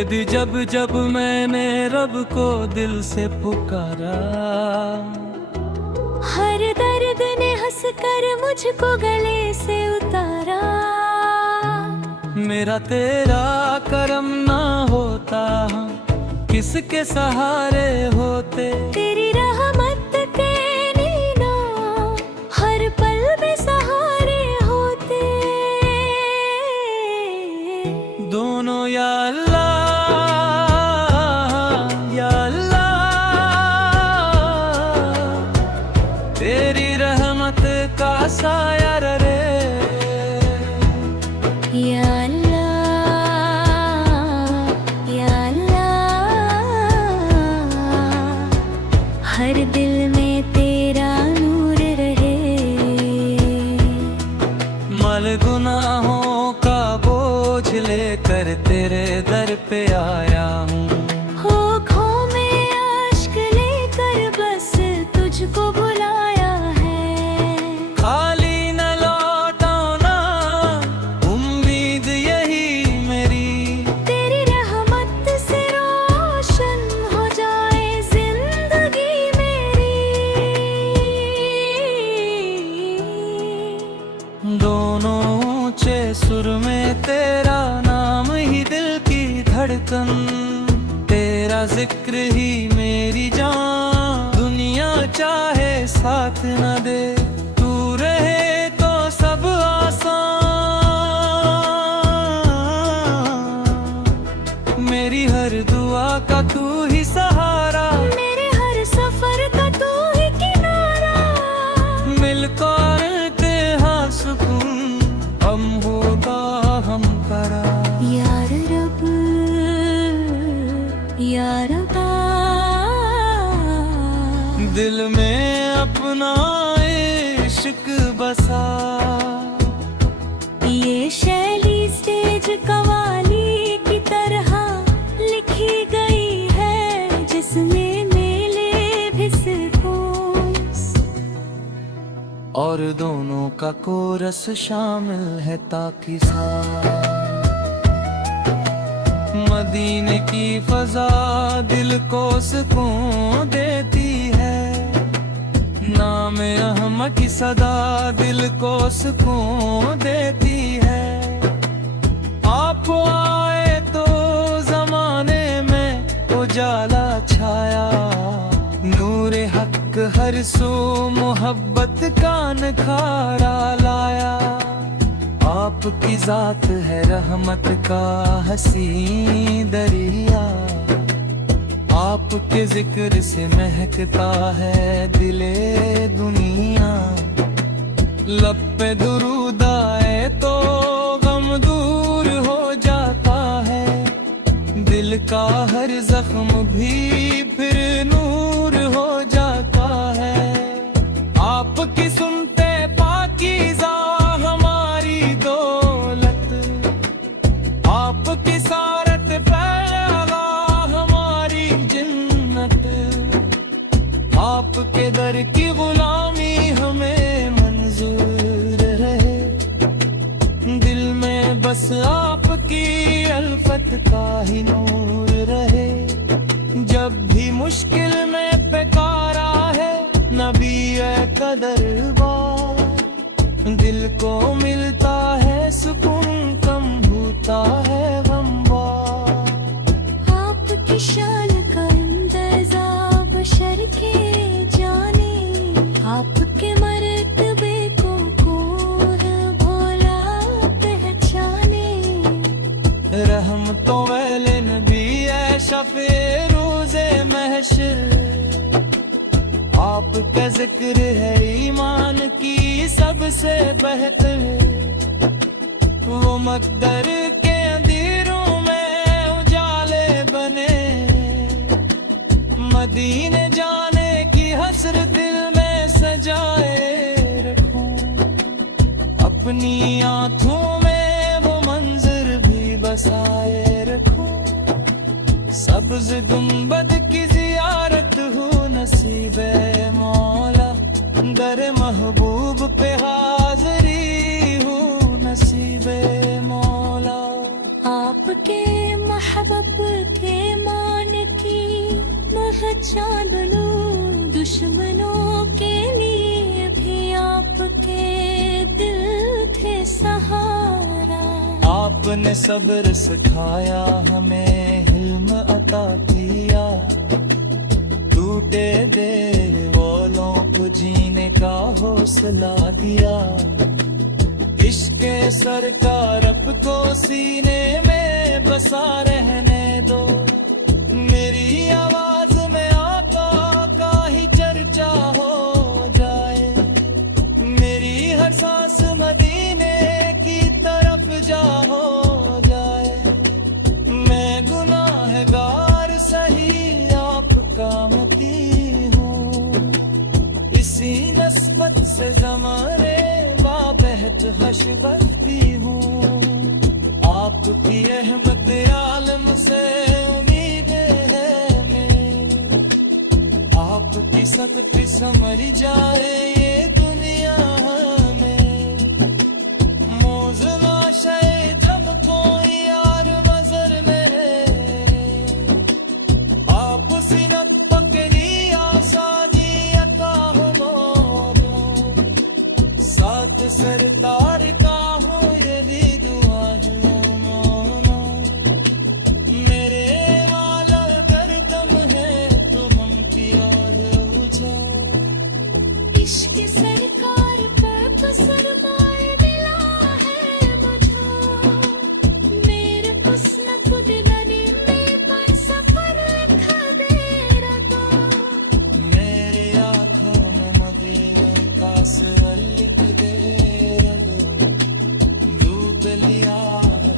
दे दी जब जब मैंने रब को दिल से पुकारा। हर दर्द ने हंस कर मुझको गले से उतारा। मेरा तेरा करम ना होता हम किसके सहारे होते। तेरी रहमत के नीना हर पल में सहारे होते। दोनों या अल्लाह या अल्लाह, तेरी रहमत का साया रे। या हर दिल में तेरा नूर रहे। मल गुनाहों का बोझ लेकर तेरे दर पे आया हूँ। होठों में आश्क लेकर बस तुझको बुलाया है। खाली न लौटाना उम्मीद यही मेरी। तेरी रहमत से रोशन हो जाए जिंदगी मेरी। दोनों ऊंचे सुर में तेरा नाम ही दिल की धड़कन। तेरा जिक्र ही मेरी जान, दुनिया चाहे साथ न दे। तू रहे तो सब आसान, मेरी हर दुआ का तू ही सहारा। मेरे हर सफर का तू ही किनारा। मिलकर तेरा सुकून हम होगा हम करा। यार रब या रब्बा, दिल में अपना इश्क बसा। ये शैली स्टेज कवाली की तरह लिखी गई है, जिसमें मेले भी सिर्फ और दोनों का कोरस शामिल है ताकि सा। मदीने की फजा दिल को सुकून देती है। नाम अहमद की सदा दिल को सुकून देती है। आप आए तो जमाने में उजाला छाया। नूर हक हर सू मोहब्बत का नखारा लाया। आपकी जात है रहमत का हसी दरिया। आपके जिक्र से महकता है दिले दुनिया। लब पे दुरूद आए तो गम दूर हो जाता है। दिल का हर जख्म भी फिर नूर हो जाता है। आपकी सुनते पाकीज़ा हमारी दौलत। आपकी सारत पैला हमारी जिन्नत। आपके दर की गुलामी हमें मंजूर रहे। दिल में बस आपकी अल्फत का ही नूर रहे। जब भी मुश्किल में पुकारा है नबी का दरबार। दिल को मिलता है सुकून, कम होता है गमबार। आपकी शान का अंदाज़ा बशर के जाने। आपके मर्तबे को कौन भोला पहचाने। रहमतों वाले नबी है शफ़े रोज़े महशर। आपका जिक्र है ईमान की सबसे बेहतर। वो मकदर के अंधेरों में उजाले बने। मदीने जाने की हसरत दिल में सजाए रखूं। अपनी आँखों में वो मंजर भी बसाए रखूं। सब्ज़ गुंबद की ज़ियारत हो नसीबे मौला। दर महबूब पे हाज़री हो नसीबे मौला। आपके महबूब पहचान लूं, दुश्मनों के लिए भी आपके दिल थे सहारा। आपने सब्र सिखाया हमें, हिल्म अता किया, टूटे दिलों को जीने का हौसला दिया। इश्क सरकार को सीने में बसा रहने दो, मेरी आवाज में आका का ही चर्चा हो जाए। मेरी हर सांस मदीने की तरफ जा हो जाए। मैं गुनाहगार सही आपका मती हूँ, इसी नस्बत से ज़माने बाबहत हशबती हूँ। आपकी रहमत आलम से उम्मीद है मैं, आपकी सख्ती समर जाए ये दुनिया में। मौजूदा शय जब कोई यार मजर में है, आप सीनत पकड़ी आसानी अता हो मोरो। साथ सरदार का हो ये भी दुआ जो मोनो। मेरे वाला गर्दम है तो हम की ओर हो जाओ। इश्क सरकार पर बसरमाए मिला है मुझे, मेरे हुस्न को दीवानी में पर सफर लिखा दे रहा। मेरी आँखों में मदीने का सवाल लिख दे रगो। डूब लिया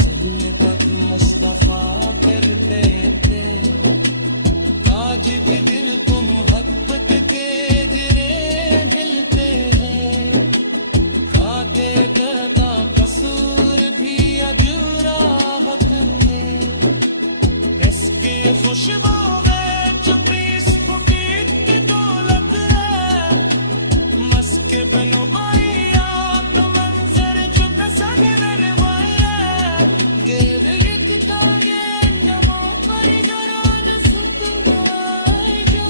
दिल तक मुस्तफा करते थे, आज भी दिल को मोहब्बत के जरे हिलते हैं। खाते का कसूर भी अजूरा हक है, इसकी खुशबू में छुपी इसको पीत की दौलत है। मस्के बनो भाइया तो मंजर जो कसगरन वाले, गिर लिखता ये नमो पर जो रोन सुतवाए जो।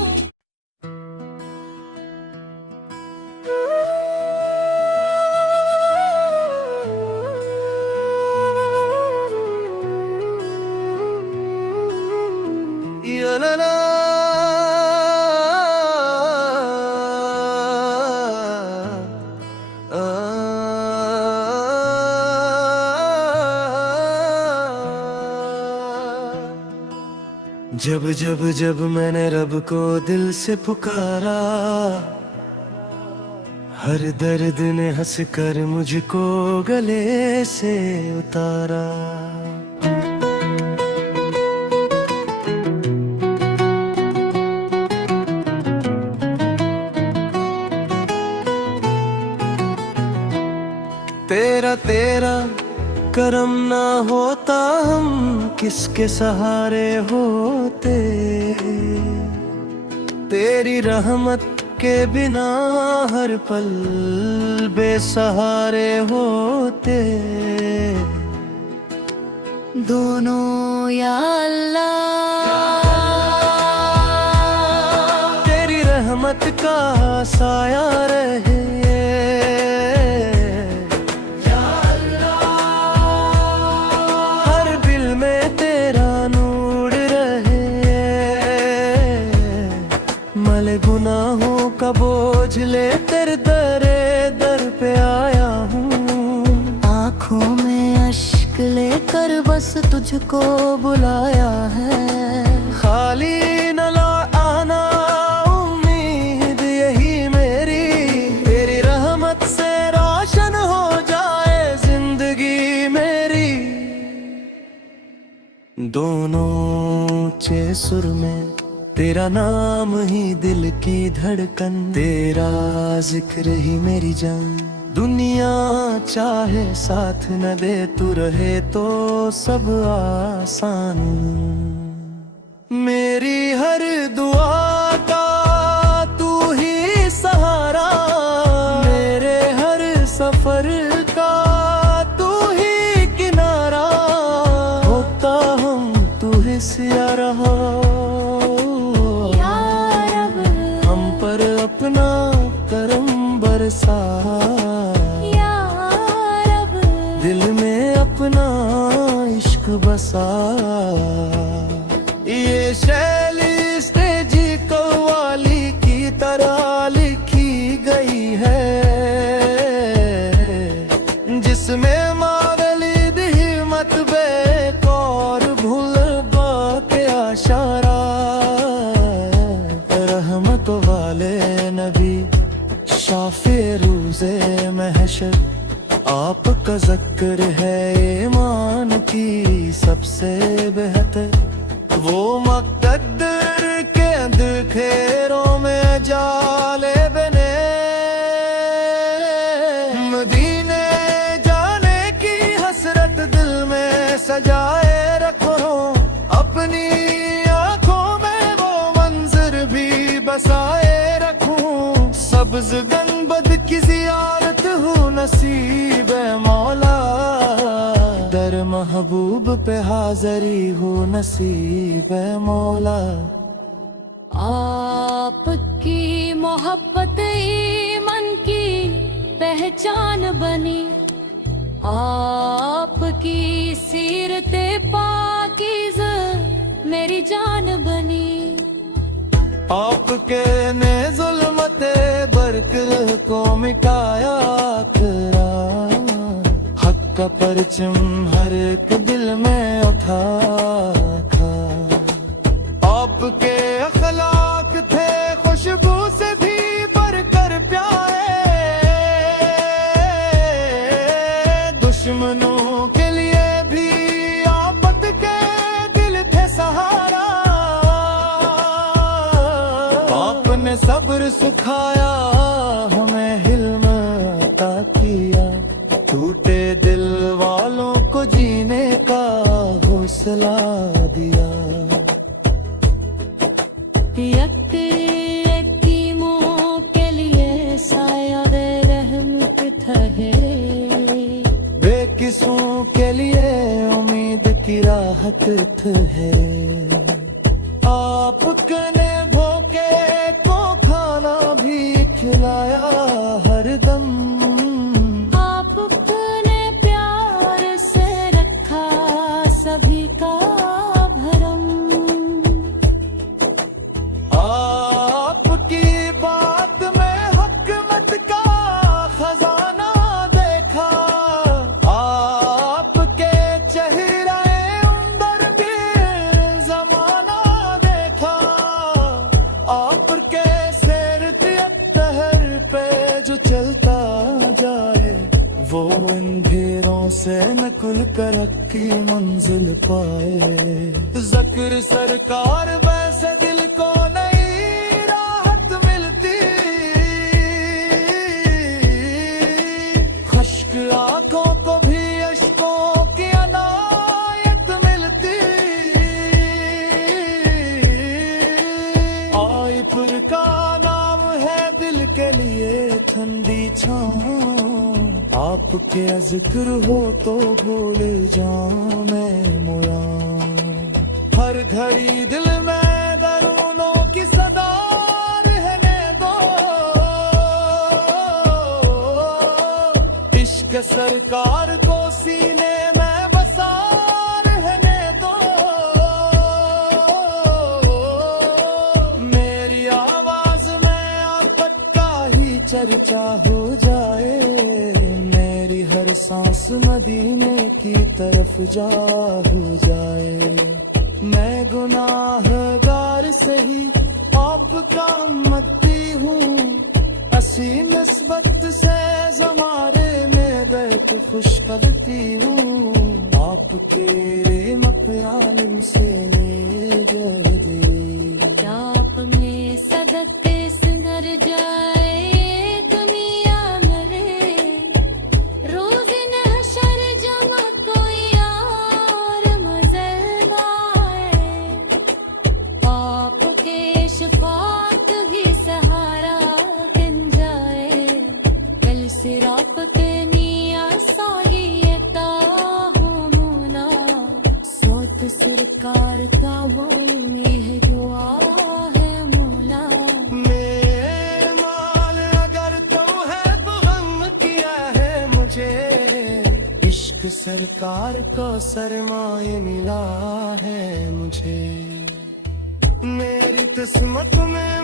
या ला ला जब जब जब मैंने रब को दिल से पुकारा, हर दर्द ने हंस कर मुझको गले से उतारा। तेरा तेरा करम ना होता हम किसके सहारे होते। तेरी रहमत के बिना हर पल बेसहारे होते। दोनों या अल्लाह, तेरी रहमत का साया रहे। गुनाहों का बोझ ले तेरे दर पे आया हूँ। आँखों में अश्क लेकर बस तुझको बुलाया है। खाली न आना उम्मीद यही मेरी, तेरी रहमत से रोशन हो जाए जिंदगी मेरी। दोनों ऊंचे सुर में तेरा नाम ही दिल की धड़कन, तेरा जिक्र ही मेरी जान। दुनिया चाहे साथ न दे, तू रहे तो सब आसान। मेरी हर दुआ का तू ही सहारा, मेरे हर सफर का तू ही किनारा। होता हम तू ही सिया रहा। या पर अपना करम बरसा, या रब दिल में अपना इश्क बसा। ये शैली स्टेजी कव्वाली की तरह लिखी गई है, जिसमें मावलिद हिम्मत बेकौर भूल बाके आशारा। रहमत वाले नबी शाफे रोज़े महशर, आपका ज़िक्र है ईमान की सबसे बेहतर। वो मुक़द्दर के अंधेरों में जाले बने, मदीने जाने की हसरत दिल में सजाए रखो। अपनी आँखों में वो मंजर भी बसाए रखूं। सब्ज़ गंबद की ज़ियारत हो नसीब मौला, दर महबूब पे हाज़री हो नसीब मौला। आपकी मोहब्बत ईमान की पहचान बनी, आपकी सीरते पाकीज़ मेरी जान बनी। आपके ने जुल्मते बरक को मिटाया आखरा, हक का परचम हर एक दिल में उठा था। आपके अखलाक थे खुशबू से भी बढ़कर प्यारे, दुश्मनों के लिए भी आफत के दिल थे सहारा। आपने सब्र सिखाया हमें हिल्म अता किया, टूटे दिल वालों को जीने का हौसला दिया। यतीमों के लिए साया दे रहमत ठहरे, बेकिसों के लिए उम्मीद की राहत है। आपने भूखे को खाना भी खिलाया हरदम, आपने प्यार से रखा सभी का भरम। आपकी बात में हकमत का खजाना देखा, आपके चेहरे अंदर भी जमाना देखा। आपके सिर के टहर पे जो चलता जाए, वो अंधेरों से नकुल कर की मंजिल पाए। ज़िक्र सरकार वैसे दिल को नई राहत मिलती, खुश्क आंखों को भी अश्कों की अनायत मिलती। आईपुर का नाम है दिल के लिए ठंडी छाँव, आपके जिक्र हो तो भूल जाऊं मैं मोया। हर घड़ी दिल में दरूनों की सदा रहने दो, इश्क सरकार को सीने में बसा रहने दो। मेरी आवाज में आप का ही चर्चा हो जाए, मेरी हर सांस मदीने की तरफ जा हो जाए। मैं गुनाहगार सही आपका उम्मती हूँ, असी निस्बत से ज़मारे में बैठ खुश करती हूँ। आपके मक़ाम से ले जाए, चाप में सदके सिंगर जाए दुनिया मरे, रोज़ नहशर जमा कोई यार मज़र गाए। आपके शफात ही सहारा बन जाए, कल सिराप के निया साहियता हो मोला। सोत सरकार का वो है जो है मोला। सरकार को सरमाए मिला है मुझे, मेरी किस्मत में